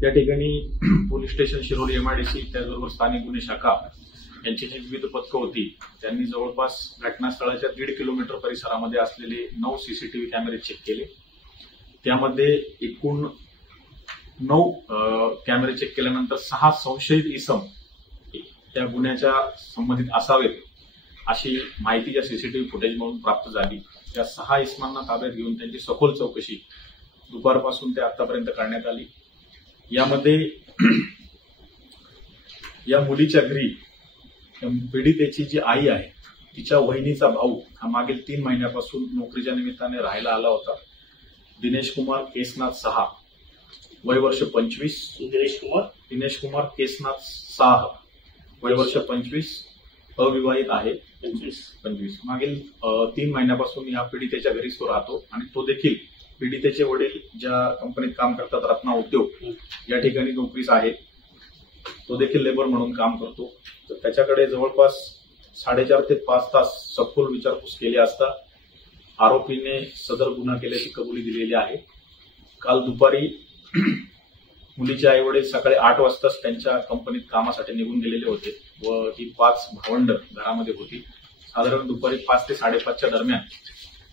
त्या ठिकाणी police station Shiroli MIDC त्याचबरोबर स्थानिक गुन्हे शाखा यांची जी विविध पथकं होती त्यांनी जवळपास घटनास्थळाच्या 1.5 किलोमीटर परिसरामध्ये असलेले 9 सीसीटीव्ही कॅमेरे चेक केले। त्यामध्ये एकूण 9 कॅमेरे चेक केल्यानंतर 6 संशयित इसम त्या गुन्ह्याच्या संबंधित असावेत अशी माहिती या सीसीटीव्ही फुटेजमधून प्राप्त झाली। त्या 6 इसमांना ताब्यात घेऊन त्यांची सखोल चौकशी दुपारपासून ते आतापर्यंत करण्यात आली। यामध्ये या मुलीच्या घरी पीडितेची जी आई आहे तिच्या वहिनीचा भाऊ हा मागील 3 महिन्यापासून नोकरीच्या निमित्ताने राहायला आला होता। दिनेश कुमार केसनाथ साहा, वय वर्ष 25। दिनेश कुमार केसनाथ साहा, वय वर्ष 25, अविवाहित आहे। 25 मागील 3 महिन्यापासून या पीडितेच्या घरीच तो राहतो आणि तो देखील पीडितेचे वडील ज्या कंपनीत काम करतात रत्ना उद्योग या ठिकाणी नोकरीस आहे, तो देखील लेबर म्हणून काम करतो। तर त्याच्याकडे जवळपास 4.5 ते 5 तास सखोल विचारपूस केली असता आरोपीने सदर गुन्हा केल्याची कबुली दिलेली आहे। काल दुपारी मुलीचे आई वडील सकाळी 8 वाजताच त्यांच्या कंपनीत कामासाठी निघून गेलेले होते व ही 5 भावंड घरामध्ये होती। साधारण दुपारी 5 ते 5:30च्या दरम्यान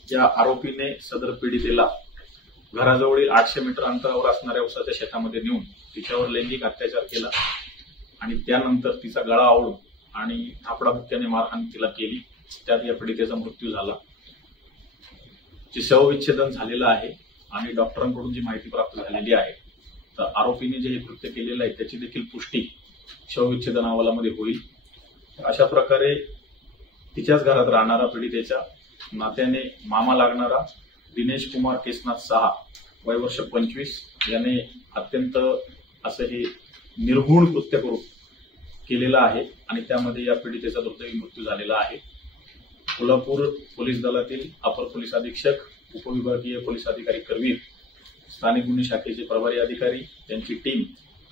या आरोपीने सदर पीडितेला घराजवळील 800 मीटर अंतरावर असणाऱ्या उसाच्या शेतामध्ये नेऊन तिच्यावर लैंगिक अत्याचार केला आणि त्यानंतर तिचा गळा आवळून आणि थापडाबुक्क्याने मारहाण तिला केली। त्यात या पीडितेचा मृत्यू झाला। जे शवविच्छेदन झालेलं आहे आणि डॉक्टरांकडून जी माहिती प्राप्त झालेली आहे तर आरोपीने जे कृत्य केलेलं आहे त्याची देखील पुष्टी शवविच्छेदन अहवालामध्ये होईल। अशा प्रकारे तिच्याच घरात राहणारा पीडितेच्या नात्याने मामा लागणारा दिनेश कुमार केसनाथ साहा, वय वर्ष 25 याने अत्यंत असं हे निर्घुण कृत्य करून केलेलं आहे आणि त्यामध्ये या पीडितेचा दुर्दैवी मृत्यू झालेला आहे। कोल्हापूर पोलीस दलातील अपर पोलीस अधीक्षक, उपविभागीय पोलीस अधिकारी करवीर, स्थानिक गुन्हे शाखेचे प्रभारी अधिकारी त्यांची टीम,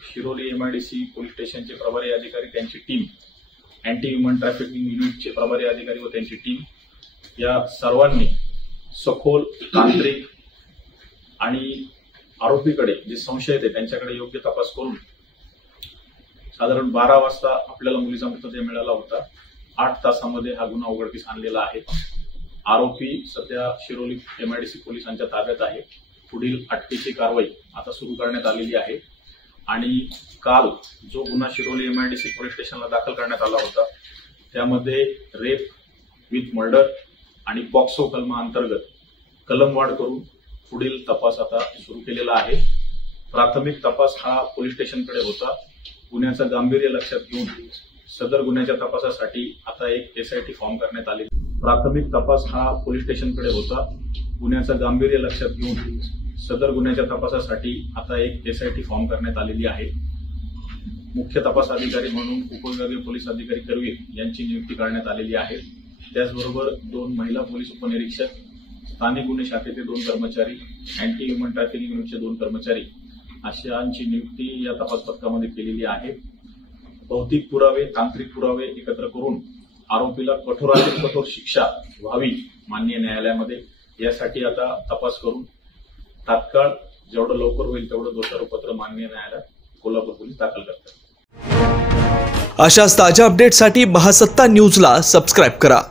शिरोली एमआयडीसी पोलीस स्टेशनचे प्रभारी अधिकारी त्यांची टीम, अँटी ह्युमन ट्रॅफिकिंग युनिटचे प्रभारी अधिकारी व त्यांची टीम या सर्वांनी सखोल, तांत्रिक आणि आरोपीकडे जे संशयित आहे त्यांच्याकडे योग्य तपास करून साधारण 12 वाजता आपल्याला मुलीचा मृतदेह मिळाला होता। 8 तासामध्ये हा गुन्हा उघडकीस आणलेला आहे। आरोपी सध्या शिरोली एमआयडीसी पोलिसांच्या ताब्यात आहे। पुढील अटकेची कारवाई आता सुरू करण्यात आलेली आहे आणि काल जो गुन्हा शिरोली एमआयडीसी पोलीस स्टेशनला दाखल करण्यात आला होता त्यामध्ये रेप विथ मर्डर आणि पॉक्सो कलमाअंतर्गत कलमवाढ करून पुढील तपास आता सुरू केलेला आहे। प्राथमिक तपास हा पोलीस स्टेशनकडे होता। गुन्ह्याचं गांभीर्य लक्षात घेऊन सदर गुन्ह्याच्या तपासासाठी आता एक एसआयटी फॉर्म करण्यात आले। प्राथमिक तपास हा पोलीस स्टेशनकडे होता। गुन्ह्याचं गांभीर्य लक्षात घेऊन सदर गुन्ह्याच्या तपासासाठी आता एक एसआयटी फॉर्म करण्यात आलेली आहे। मुख्य तपास अधिकारी म्हणून उपविभागीय पोलीस अधिकारी करवीर यांची नियुक्ती करण्यात आलेली आहे। त्याचबरोबर 2 महिला पोलीस उपनिरीक्षक, स्थानिक गुन्हे शाखेचे 2 कर्मचारी, अँटी ह्युमन ट्रॅफिकिंग युनिटचे 2 कर्मचारी अशांची नियुक्ती या तपास पथकामध्ये केलेली आहे। भौतिक पुरावे, तांत्रिक पुरावे एकत्र करून आरोपीला कठोरातील कठोर शिक्षा व्हावी माननीय न्यायालयामध्ये यासाठी आता तपास करून तात्काळ जेवढं लवकर होईल तेवढं दोषारोपपत्र माननीय न्यायालयात कोल्हापूर पोलीस दाखल करतात। अशाच ताज्या अपडेटसाठी महासत्ता न्यूजला सबस्क्राइब करा।